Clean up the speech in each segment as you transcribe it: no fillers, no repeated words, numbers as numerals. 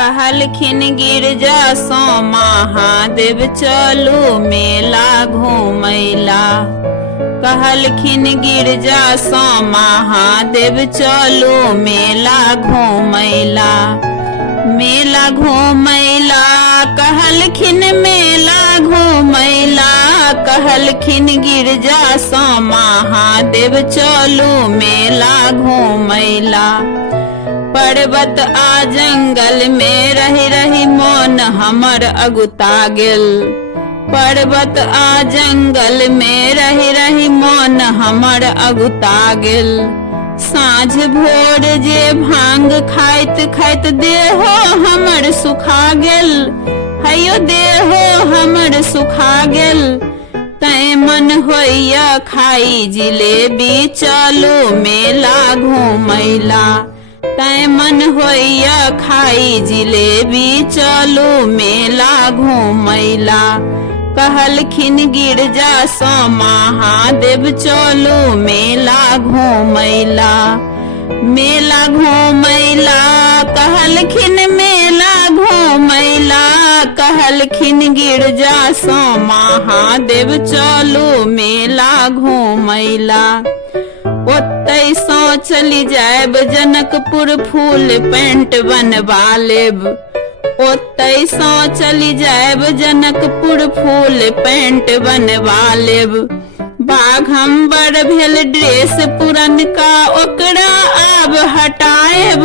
कहलखिन गिरजा सो महादेव चलू मेला घूमैला। कहलखिन गिरजा सो महादेव चलू मेला घूमैला। मेला घूमैला कहलखिन मेला घूमैला। कहलखिन गिरजा सो महादेव चलू मेला घूमैला। पर्वत आ जंगल में रही रही मोन हमर अगुता गेल। पर्वत आ जंगल में रही रही मोन हमर अगुता गेल। साँझ भोर जे भांग खाइत खाइत देहो हमर सुखा गेल। हयो देहो हमर सुखा गेल। तै मन होइया खाई जिलेबी चलू मेला घूमैला। तै मन होइया खाई जिलेबी चलू मेला घूमैला। कहलखिन गिरजा सो महादेव चलू मेला घूमैला। मेला घूमैला कहलखिन मेला घूमैला। कहलखिन गिरजा सो महादेव चलू मेला घूमैला। ओतै सो चली जाएब जनकपुर फूल पैंट बनवा लेब। ओतै सो चली जाएब जनकपुर फूल पैंट बनवा लेब। बाघम्बर भेल ड्रेस पुरनका ओकरा आब हटाएब।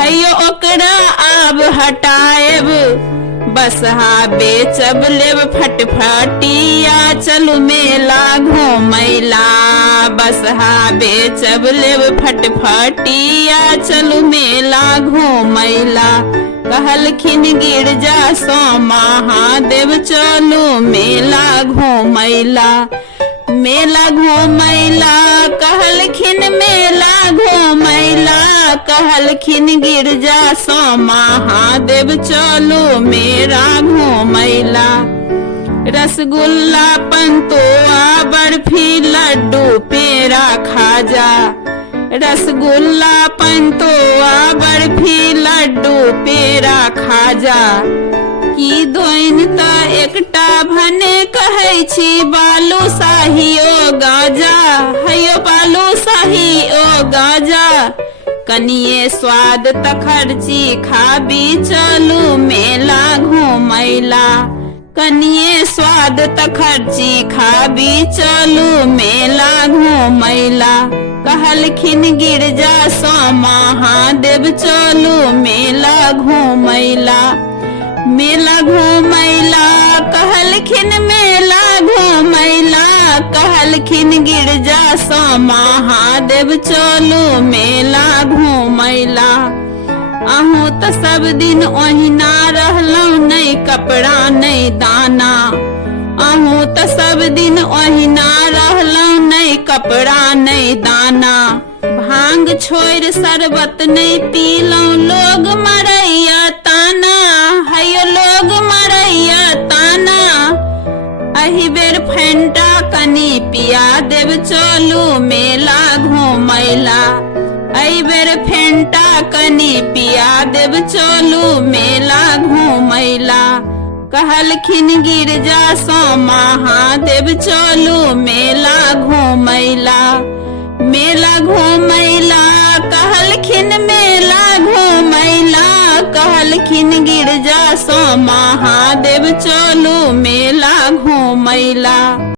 हयो ओकरा आब हटाएब। बसहा बेचब लेब फटफटिया चलू मेला घूमैला। बसहा बेचब लेब फटफटिया चलू मेला घूमैला। कहलखिन गिरजा सो महादेव चलू मेला घूमैला। मेला घूमैला कहलखिन मेला घूमैला। कहलखिन गिरजा सो महादेव चलू मेला घूमैला। रसगुल्ला पंतोआ बर्फी लड्डू पेड़ा खाजा। रसगुल्ला पंतोआ बर्फी लड्डू पेड़ा खाजा। की दोइन त एकटा भने कहै छी बालू शाही ओ गाजा। हयो बालू शाही ओ गाजा। कनिये स्वाद त खर्ची खाबी चलू मेला घूमैला। कनिये स्वाद त खर्ची खाबी चलू मेला घूमैला। कहलखिन गिरजा सो महादेव चलू मेला घूमैला। मेला घूमैला कहलखिन मेला घूमैला। कहलखिन गिरजा सो महादेव चलू मेला घूमैला। अहूँ त सब दिन ओहिना रहलौं नहीं कपड़ा नहीं दाना। अहूँ त सब दिन ओहिना रहलौं नहीं कपड़ा नहीं दाना। भांग छोड़ शरबत नहीं पीलौं लोग मरैया ताना। हयो लोग मरैया ताना। अही बेर फेंटा कनी पिया देव चलू मेला घूमैला। अही बेर फेंटा कनी पिया देव चलू मेला घूमैला। कहलखिन गिरजा सो महादेव चलू मेला घूमैला। मेला घूमैला कहलखिन मेला घूमैला। कहलखिन गिरजा सो महादेव चलू मेला घूमैला।